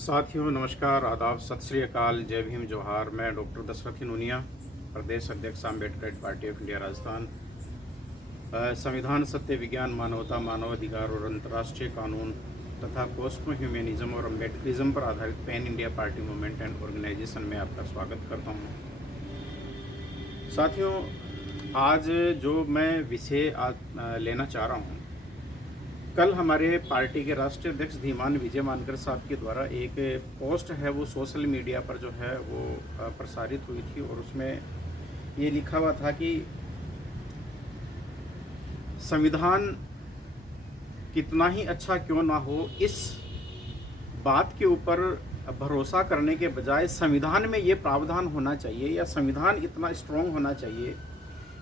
साथियों नमस्कार, आदाब, सत श्री अकाल, जय भीम, जोहार। मैं डॉक्टर दशरथ नूनिया, प्रदेश अध्यक्ष Ambedkar party of India Rajasthan. संविधान, सत्य, विज्ञान, मानवता, मानवाधिकार और अंतर्राष्ट्रीय कानून तथा कॉस्मो ह्यूमनिज्म और अम्बेडकरिज्म पर आधारित pan India party movement and organization में आपका स्वागत करता हूँ। साथियों, आज जो मैं विषय लेना चाह रहा हूँ, कल हमारे पार्टी के राष्ट्रीय अध्यक्ष धीमान विजय मानकर साहब के द्वारा एक पोस्ट है वो सोशल मीडिया पर जो है वो प्रसारित हुई थी और उसमें ये लिखा हुआ था कि संविधान कितना ही अच्छा क्यों ना हो, इस बात के ऊपर भरोसा करने के बजाय संविधान में ये प्रावधान होना चाहिए या संविधान इतना स्ट्रांग होना चाहिए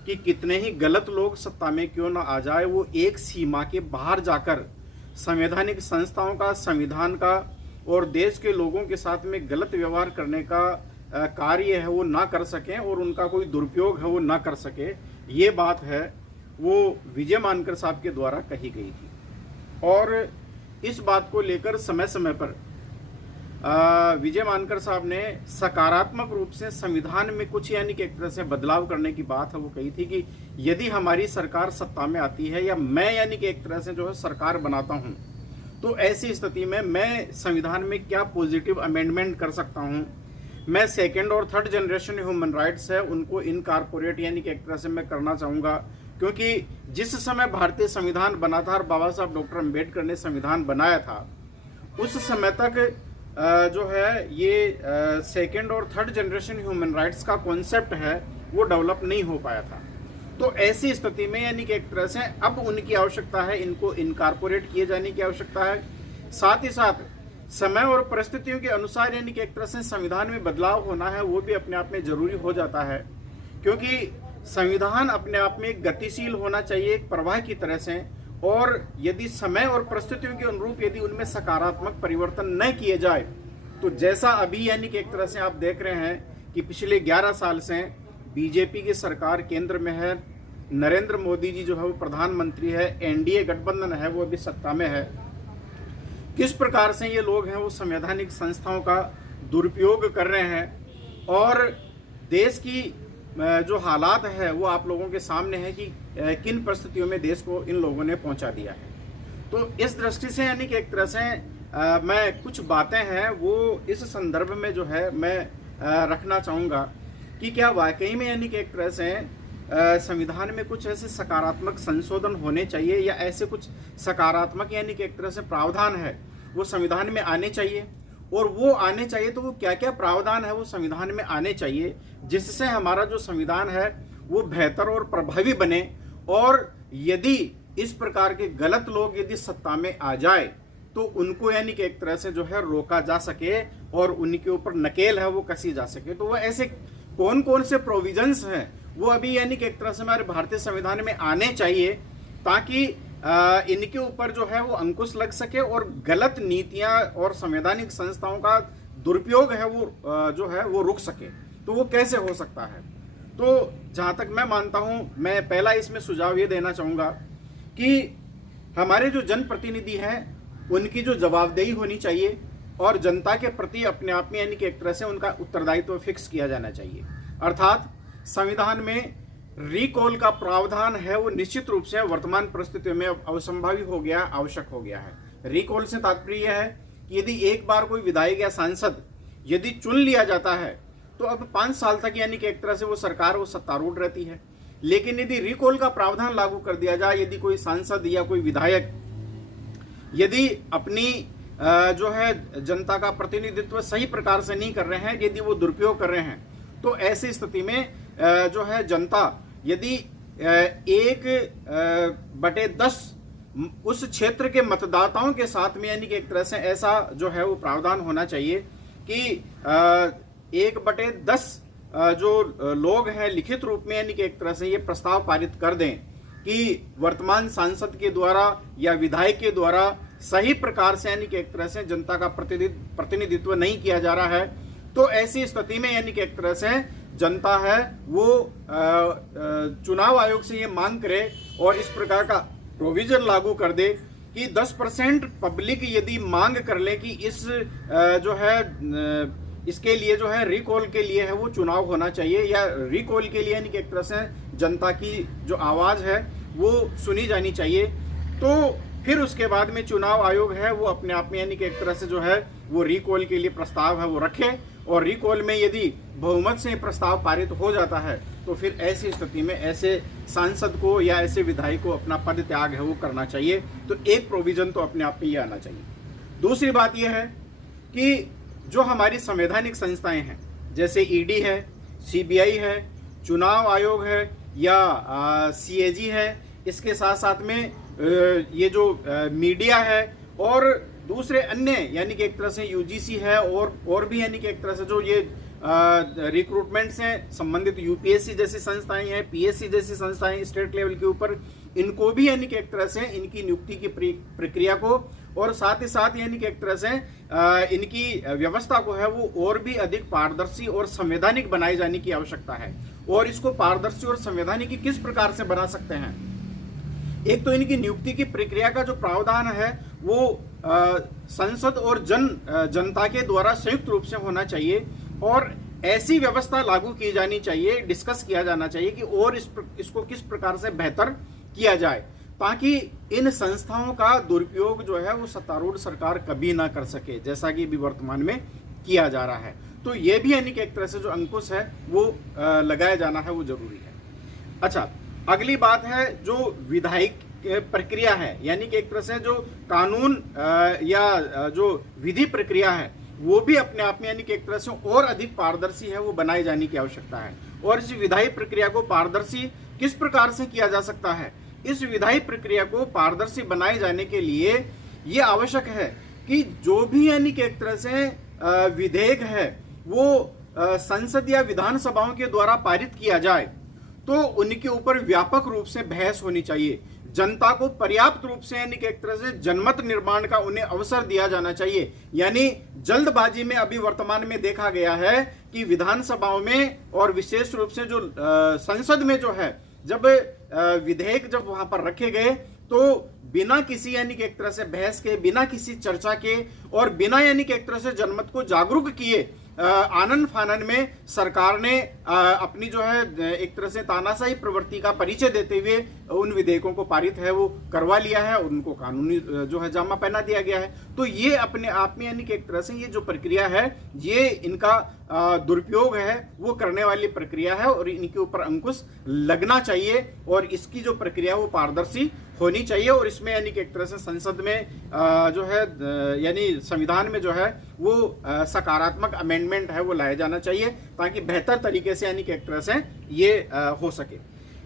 कि कितने ही गलत लोग सत्ता में क्यों ना आ जाए, वो एक सीमा के बाहर जाकर संवैधानिक संस्थाओं का, संविधान का और देश के लोगों के साथ में गलत व्यवहार करने का कार्य है वो ना कर सकें और उनका कोई दुरुपयोग है वो ना कर सके। ये बात है वो विजय मानकर साहब के द्वारा कही गई थी और इस बात को लेकर समय समय पर विजय मानकर साहब ने सकारात्मक रूप से संविधान में कुछ यानी कि एक तरह से बदलाव करने की बात है वो कही थी कि यदि हमारी सरकार सत्ता में आती है या मैं यानी कि एक तरह से जो है सरकार बनाता हूं, तो ऐसी स्थिति में मैं संविधान में क्या पॉजिटिव अमेंडमेंट कर सकता हूं। मैं सेकेंड और थर्ड जनरेशन ह्यूमन राइट्स है उनको इनकॉर्पोरेट यानी कि एक तरह से मैं करना चाहूँगा, क्योंकि जिस समय भारतीय संविधान बना था और बाबा साहब डॉक्टर अम्बेडकर ने संविधान बनाया था, उस समय तक जो है ये सेकेंड और थर्ड जनरेशन ह्यूमन राइट्स का कॉन्सेप्ट है वो डेवलप नहीं हो पाया था। तो ऐसी स्थिति में यानी कि एक तरह से अब उनकी आवश्यकता है, इनको इनकॉर्पोरेट किए जाने की आवश्यकता है। साथ ही साथ समय और परिस्थितियों के अनुसार यानी कि एक तरह से संविधान में बदलाव होना है वो भी अपने आप में जरूरी हो जाता है, क्योंकि संविधान अपने आप में गतिशील होना चाहिए एक प्रवाह की तरह से, और यदि समय और परिस्थितियों के अनुरूप यदि उनमें सकारात्मक परिवर्तन न किए जाए तो जैसा अभी यानी कि एक तरह से आप देख रहे हैं कि पिछले 11 साल से बीजेपी की सरकार केंद्र में है, नरेंद्र मोदी जी जो है वो प्रधानमंत्री है, एनडीए गठबंधन है वो अभी सत्ता में है, किस प्रकार से ये लोग हैं वो संवैधानिक संस्थाओं का दुरुपयोग कर रहे हैं और देश की जो हालात है वो आप लोगों के सामने है कि किन परिस्थितियों में देश को इन लोगों ने पहुंचा दिया है। तो इस दृष्टि से यानी कि एक तरह से मैं कुछ बातें हैं वो इस संदर्भ में जो है मैं रखना चाहूँगा कि क्या वाकई में यानी कि एक तरह से संविधान में कुछ ऐसे सकारात्मक संशोधन होने चाहिए या ऐसे कुछ सकारात्मक यानी कि एक तरह से प्रावधान है वो संविधान में आने चाहिए, और वो आने चाहिए तो वो क्या क्या प्रावधान है वो संविधान में आने चाहिए जिससे हमारा जो संविधान है वो बेहतर और प्रभावी बने। और यदि इस प्रकार के गलत लोग यदि सत्ता में आ जाए तो उनको यानी कि एक तरह से जो है रोका जा सके और उनके ऊपर नकेल है वो कसी जा सके। तो वो ऐसे कौन कौन से प्रोविजंस हैं वो अभी यानी कि एक तरह से हमारे भारतीय संविधान में आने चाहिए ताकि इनके ऊपर जो है वो अंकुश लग सके और गलत नीतियां और संवैधानिक संस्थाओं का दुरुपयोग है वो जो है वो रुक सके। तो वो कैसे हो सकता है? तो जहां तक मैं मानता हूं, मैं पहला इसमें सुझाव ये देना चाहूंगा कि हमारे जो जनप्रतिनिधि हैं उनकी जो जवाबदेही होनी चाहिए और जनता के प्रति अपने आप में यानी कि एक तरह से उनका उत्तरदायित्व फिक्स किया जाना चाहिए। अर्थात संविधान में रिकॉल का प्रावधान है वो निश्चित रूप से वर्तमान परिस्थितियों में असंभावी हो गया, आवश्यक हो गया है। रिकॉल से तात्पर्य है कि यदि एक बार कोई विधायक या सांसद यदि चुन लिया जाता है तो अब 5 साल तक यानी कि एक तरह से वो सरकार वो सत्तारूढ़ रहती है। लेकिन यदि रिकॉल का प्रावधान लागू कर दिया जाए, यदि कोई सांसद या कोई विधायक यदि अपनी जो है जनता का प्रतिनिधित्व सही प्रकार से नहीं कर रहे हैं, यदि वो दुरुपयोग कर रहे हैं, तो ऐसी स्थिति में जो है जनता यदि 1/10 उस क्षेत्र के मतदाताओं के साथ में यानी कि एक तरह से ऐसा जो है वो प्रावधान होना चाहिए कि 1/10 जो लोग हैं लिखित रूप में यानी कि एक तरह से ये प्रस्ताव पारित कर दें कि वर्तमान सांसद के द्वारा या विधायक के द्वारा सही प्रकार से यानी कि एक तरह से जनता का प्रतिनिधित्व नहीं किया जा रहा है। तो ऐसी स्थिति में यानी कि एक तरह से जनता है वो चुनाव आयोग से ये मांग करे और इस प्रकार का प्रोविजन लागू कर दे कि 10% पब्लिक यदि मांग कर ले कि इस जो है इसके लिए जो है रिकॉल के लिए है वो चुनाव होना चाहिए, या रिकॉल के लिए यानी कि एक तरह से जनता की जो आवाज़ है वो सुनी जानी चाहिए, तो फिर उसके बाद में चुनाव आयोग है वो अपने आप में यानी कि एक तरह से जो है वो रिकॉल के लिए प्रस्ताव है वो रखे, और रिकॉल में यदि बहुमत से प्रस्ताव पारित हो जाता है तो फिर ऐसी स्थिति में ऐसे सांसद को या ऐसे विधायक को अपना पद त्याग है वो करना चाहिए। तो एक प्रोविजन तो अपने आप में ये आना चाहिए। दूसरी बात यह है कि जो हमारी संवैधानिक संस्थाएं हैं जैसे ईडी है, सीबीआई है, चुनाव आयोग है या सीएजी है, इसके साथ साथ में ये जो मीडिया है और दूसरे अन्य यानी कि एक तरह से यूजीसी है और भी यानी कि एक तरह से जो ये रिक्रूटमेंट से संबंधित यूपीएससी जैसी संस्थाएं हैं, पीएससी जैसी संस्थाएं स्टेट लेवल के ऊपर, इनको भी यानी कि एक तरह से इनकी नियुक्ति की प्रक्रिया को और साथ ही साथ यानी कि एक तरह से इनकी व्यवस्था को है वो और भी अधिक पारदर्शी और संवैधानिक बनाए जाने की आवश्यकता है। और इसको पारदर्शी और संवैधानिक किस प्रकार से बना सकते हैं? एक तो इनकी नियुक्ति की प्रक्रिया का जो प्रावधान है वो संसद और जनता के द्वारा संयुक्त रूप से होना चाहिए, और ऐसी व्यवस्था लागू की जानी चाहिए, डिस्कस किया जाना चाहिए कि और इसको किस प्रकार से बेहतर किया जाए, ताकि इन संस्थाओं का दुरुपयोग जो है वो सत्तारूढ़ सरकार कभी ना कर सके, जैसा कि अभी वर्तमान में किया जा रहा है। तो ये भी यानी कि एक तरह से जो अंकुश है वो लगाया जाना है वो जरूरी है। अच्छा, अगली बात है जो विधायक प्रक्रिया है, यानी कि एक तरह से जो कानून या जो विधि प्रक्रिया है वो भी अपने आप में यानी कि एक तरह से और अधिक पारदर्शी है वो बनाई जाने की आवश्यकता है। और इस विधायी प्रक्रिया को पारदर्शी किस प्रकार से किया जा सकता है? इस विधायी प्रक्रिया को पारदर्शी बनाए जाने के लिए ये आवश्यक है कि जो भी यानी कि एक तरह से विधेयक है वो संसद या विधानसभाओं के द्वारा पारित किया जाए तो उनके ऊपर व्यापक रूप से बहस होनी चाहिए, जनता को पर्याप्त रूप से यानी कि एक तरह से जनमत निर्माण का उन्हें अवसर दिया जाना चाहिए। यानी जल्दबाजी में अभी वर्तमान में देखा गया है कि विधानसभाओं में और विशेष रूप से जो संसद में जो है जब विधेयक जब वहां पर रखे गए तो बिना किसी यानी कि एक तरह से बहस के, बिना किसी चर्चा के और बिना यानी कि एक तरह से जनमत को जागरूक किए आनंद फानन में सरकार ने अपनी जो है एक तरह से तानाशाही प्रवृत्ति का परिचय देते हुए उन विधेयकों को पारित है वो करवा लिया है, उनको कानूनी जो है जामा पहना दिया गया है। तो ये अपने आप में यानी कि एक तरह से ये जो प्रक्रिया है ये इनका दुरुपयोग है वो करने वाली प्रक्रिया है और इनके ऊपर अंकुश लगना चाहिए और इसकी जो प्रक्रिया वो पारदर्शी होनी चाहिए। और इसमें यानी कि एक तरह से संसद में जो है यानी संविधान में जो है वो सकारात्मक अमेंडमेंट है वो लाया जाना चाहिए ताकि बेहतर तरीके से यानी कि एक तरह से ये हो सके।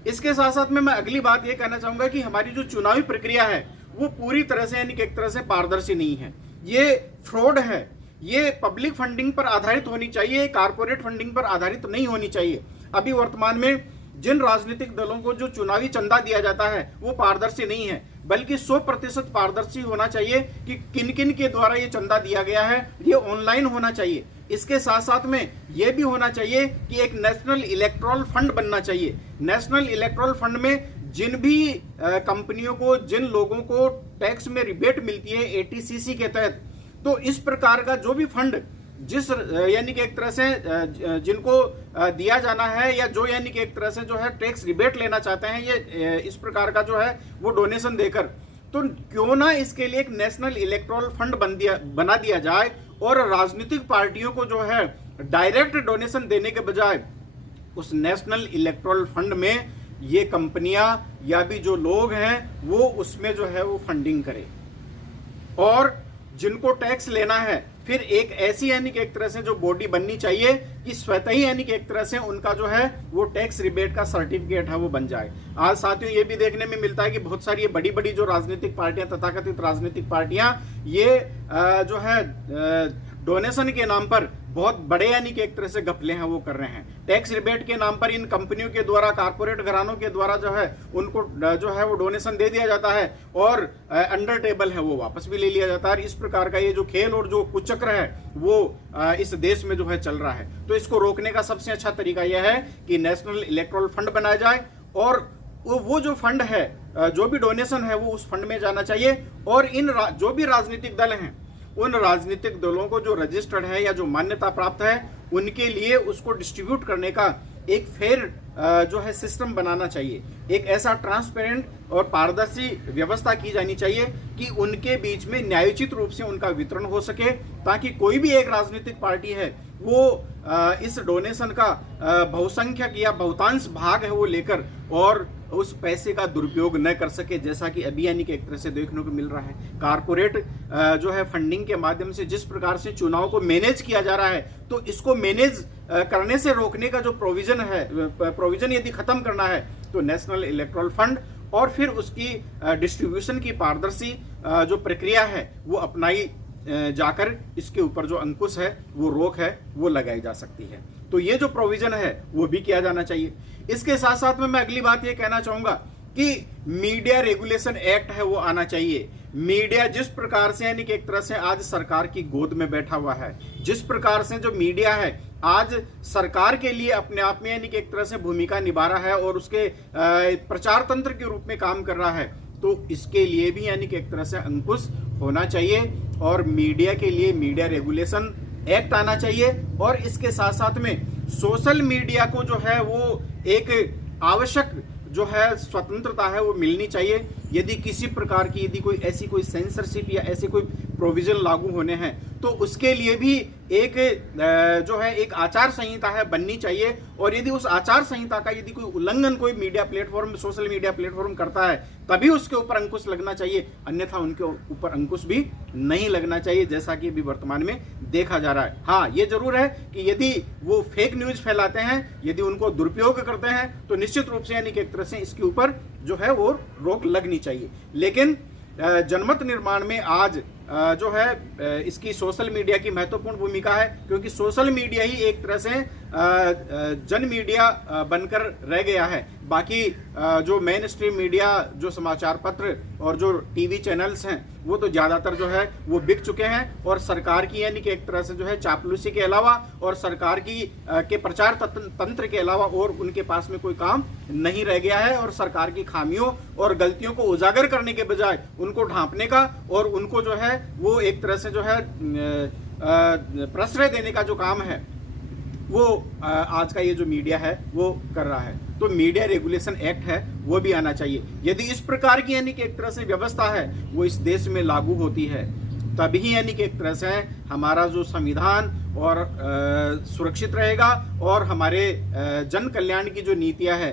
इसके साथ साथ में मैं अगली बात ये कहना चाहूंगा कि हमारी जो चुनावी प्रक्रिया है वो पूरी तरह से यानी कि एक तरह से पारदर्शी नहीं है, ये फ्रॉड है, ये पब्लिक फंडिंग पर आधारित होनी चाहिए, कारपोरेट फंडिंग पर आधारित नहीं होनी चाहिए। अभी वर्तमान में जिन राजनीतिक दलों को जो चुनावी चंदा दिया जाता है वो पारदर्शी नहीं है, बल्कि 100% पारदर्शी होना चाहिए कि किन किन के द्वारा ये चंदा दिया गया है, ये ऑनलाइन होना चाहिए। इसके साथ साथ में ये भी होना चाहिए कि एक नेशनल इलेक्टोरल फंड बनना चाहिए। नेशनल इलेक्टोरल फंड में जिन भी कंपनियों को, जिन लोगों को टैक्स में रिबेट मिलती है एटीसीसी के तहत, तो इस प्रकार का जो भी फंड जिस यानी कि एक तरह से जिनको दिया जाना है या जो यानी कि एक तरह से जो है टैक्स रिबेट लेना चाहते हैं ये इस प्रकार का जो है वो डोनेशन देकर, तो क्यों ना इसके लिए एक नेशनल इलेक्टोरल फंड बना दिया जाए और राजनीतिक पार्टियों को जो है डायरेक्ट डोनेशन देने के बजाय उस नेशनल इलेक्टोरल फंड में ये कंपनियां या भी जो लोग हैं वो उसमें जो है वो फंडिंग करें। और जिनको टैक्स लेना है फिर एक ऐसी यानी कि एक तरह से जो बॉडी बननी चाहिए कि स्वतः ही यानी कि एक तरह से उनका जो है वो टैक्स रिबेट का सर्टिफिकेट है वो बन जाए। आज साथियों ये भी देखने में मिलता है कि बहुत सारी ये बड़ी बड़ी जो राजनीतिक पार्टियां, तथाकथित राजनीतिक पार्टियां, ये जो है डोनेशन के नाम पर बहुत बड़े यानी कि एक तरह से घपले हैं वो कर रहे हैं। टैक्स रिबेट के नाम पर इन कंपनियों के द्वारा, कारपोरेट घरानों के द्वारा जो है उनको जो है वो डोनेशन दे दिया जाता है और अंडर टेबल है वो वापस भी ले लिया जाता है। इस प्रकार का ये जो खेल और जो कुचक्र है वो इस देश में जो है चल रहा है। तो इसको रोकने का सबसे अच्छा तरीका यह है कि नेशनल इलेक्टोरल फंड बनाया जाए और वो जो फंड है जो भी डोनेशन है वो उस फंड में जाना चाहिए। और जो भी राजनीतिक दल हैं, उन राजनीतिक दलों को जो रजिस्टर्ड है या जो मान्यता प्राप्त है, उनके लिए उसको डिस्ट्रीब्यूट करने का एक फेयर जो है सिस्टम बनाना चाहिए। एक ऐसा ट्रांसपेरेंट और पारदर्शी व्यवस्था की जानी चाहिए कि उनके बीच में न्यायोचित रूप से उनका वितरण हो सके, ताकि कोई भी एक राजनीतिक पार्टी है वो इस डोनेशन का बहुसंख्यक या बहुतांश भाग है वो लेकर और उस पैसे का दुरुपयोग न कर सके, जैसा कि अभी यानी कि एक तरह से देखने को मिल रहा है। कारपोरेट जो है फंडिंग के माध्यम से जिस प्रकार से चुनाव को मैनेज किया जा रहा है, तो इसको मैनेज करने से रोकने का जो प्रोविजन यदि खत्म करना है, तो नेशनल इलेक्टोरल फंड और फिर उसकी डिस्ट्रीब्यूशन की पारदर्शी जो प्रक्रिया है वो अपनाई जाकर इसके ऊपर जो अंकुश है, वो रोक है, वो लगाई जा सकती है। तो ये जो प्रोविजन है वो भी किया जाना चाहिए। इसके साथ साथ में मैं अगली बात ये कहना चाहूंगा कि मीडिया रेगुलेशन एक्ट है वो आना चाहिए। मीडिया जिस प्रकार से यानी कि एक तरह से आज सरकार की गोद में बैठा हुआ है, जिस प्रकार से जो मीडिया है आज सरकार के लिए अपने आप में यानी कि एक तरह से भूमिका निभा रहा है और उसके प्रचार तंत्र के रूप में काम कर रहा है, तो इसके लिए भी यानी कि एक तरह से अंकुश होना चाहिए और मीडिया के लिए मीडिया रेगुलेशन एक्ट आना चाहिए। और इसके साथ साथ में सोशल मीडिया को जो है वो एक आवश्यक जो है स्वतंत्रता है वो मिलनी चाहिए। यदि किसी प्रकार की यदि कोई ऐसी कोई सेंसरशिप या ऐसे कोई प्रोविजन लागू होने हैं, तो उसके लिए भी एक जो है एक आचार संहिता है बननी चाहिए। और यदि उस आचार संहिता का यदि कोई उल्लंघन कोई media platform, social media platform करता है, तभी उसके ऊपर अंकुश लगना चाहिए, अन्यथा उनके ऊपर अंकुश भी नहीं लगना चाहिए, जैसा कि अभी वर्तमान में देखा जा रहा है। हाँ, ये जरूर है कि यदि वो फेक न्यूज फैलाते हैं, यदि उनको दुरुपयोग करते हैं, तो निश्चित रूप से यानी कि एक तरह से इसके ऊपर जो है वो रोक लगनी चाहिए। लेकिन जनमत निर्माण में आज जो है इसकी सोशल मीडिया की महत्वपूर्ण भूमिका है, क्योंकि सोशल मीडिया ही एक तरह से जन मीडिया बनकर रह गया है। बाकी जो मेन स्ट्रीम मीडिया, जो समाचार पत्र और जो टीवी चैनल्स हैं, वो तो ज्यादातर जो है वो बिक चुके हैं और सरकार की यानी कि एक तरह से जो है चापलूसी के अलावा और सरकार की के प्रचार तंत्र के अलावा और उनके पास में कोई काम नहीं रह गया है। और सरकार की खामियों और गलतियों को उजागर करने के बजाय उनको ढांपने का और उनको जो है वो एक तरह से जो है प्रश्रय देने का जो काम है वो आज का ये जो मीडिया है वो कर रहा है। तो मीडिया रेगुलेशन एक्ट है वो भी आना चाहिए। यदि इस प्रकार की यानी कि एक तरह से व्यवस्था है वो इस देश में लागू होती है, तभी यानी कि एक तरह से हमारा जो संविधान और सुरक्षित रहेगा और हमारे जन कल्याण की जो नीतियां है,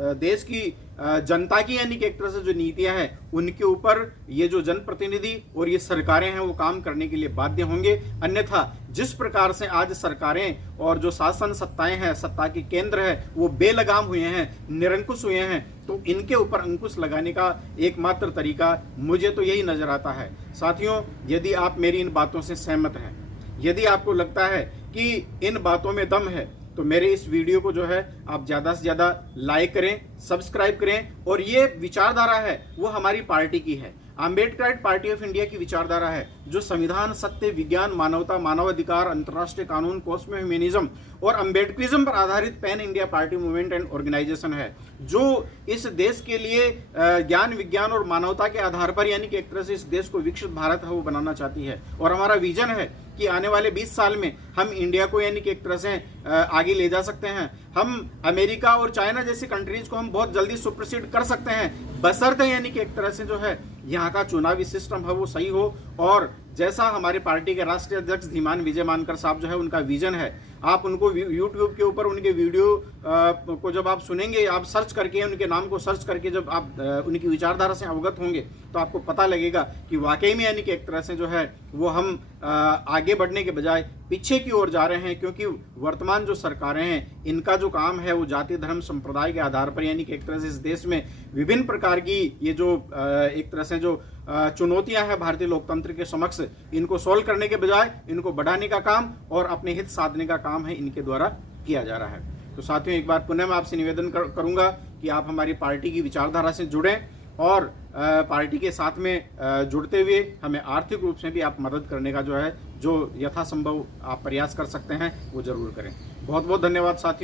देश की जनता की यानी कि एक तरह से जो नीतियां हैं, उनके ऊपर ये जो जनप्रतिनिधि और ये सरकारें हैं वो काम करने के लिए बाध्य होंगे। अन्यथा जिस प्रकार से आज सरकारें और जो शासन सत्ताएं हैं, सत्ता के केंद्र है, वो बेलगाम हुए हैं, निरंकुश हुए हैं, तो इनके ऊपर अंकुश लगाने का एकमात्र तरीका मुझे तो यही नजर आता है। साथियों, यदि आप मेरी इन बातों से सहमत हैं, यदि आपको लगता है कि इन बातों में दम है, तो मेरे इस वीडियो को जो है आप ज्यादा से ज्यादा लाइक करें, सब्सक्राइब करें। और ये विचारधारा है वो हमारी पार्टी की है, अम्बेडकराइट पार्टी ऑफ इंडिया की विचारधारा है, जो संविधान, सत्य, विज्ञान, मानवता, मानवाधिकार, अंतर्राष्ट्रीय कानून, कॉस्मो ह्यूमनिज्म और अम्बेडकरिज्म पर आधारित pan India party movement and organization है, जो इस देश के लिए ज्ञान, विज्ञान और मानवता के आधार पर यानी कि एक तरह से इस देश को विकसित भारत है वो बनाना चाहती है। और हमारा विजन है कि आने वाले 20 साल में हम इंडिया को यानी कि एक तरह से आगे ले जा सकते हैं। हम अमेरिका और चाइना जैसी कंट्रीज को हम बहुत जल्दी सुप्रसिड कर सकते हैं, बशर्ते यानी कि एक तरह से जो है यहाँ का चुनावी सिस्टम है वो सही हो। और जैसा हमारे पार्टी के राष्ट्रीय अध्यक्ष धीमान विजय मानकर साहब जो है उनका विजन है, आप उनको यूट्यूब के ऊपर उनके वीडियो को जब आप सुनेंगे, आप सर्च करके उनके नाम को सर्च करके जब आप उनकी विचारधारा से अवगत होंगे, तो आपको पता लगेगा कि वाकई में यानी कि एक तरह से जो है वो हम आगे बढ़ने के बजाय पीछे की ओर जा रहे हैं। क्योंकि वर्तमान जो सरकारें हैं, इनका जो काम है वो जाति, धर्म, संप्रदाय के आधार पर यानी कि एक तरह से इस देश में विभिन्न प्रकार की ये जो एक तरह से जो चुनौतियां हैं भारतीय लोकतंत्र के समक्ष, इनको सॉल्व करने के बजाय इनको बढ़ाने का काम और अपने हित साधने का काम है इनके द्वारा किया जा रहा है। तो साथियों, एक बार पुनः मैं आपसे निवेदन करूंगा कि आप हमारी पार्टी की विचारधारा से जुड़ें और पार्टी के साथ में जुड़ते हुए हमें आर्थिक रूप से भी आप मदद करने का जो है, जो यथासंभव आप प्रयास कर सकते हैं, वो जरूर करें। बहुत बहुत धन्यवाद साथियों।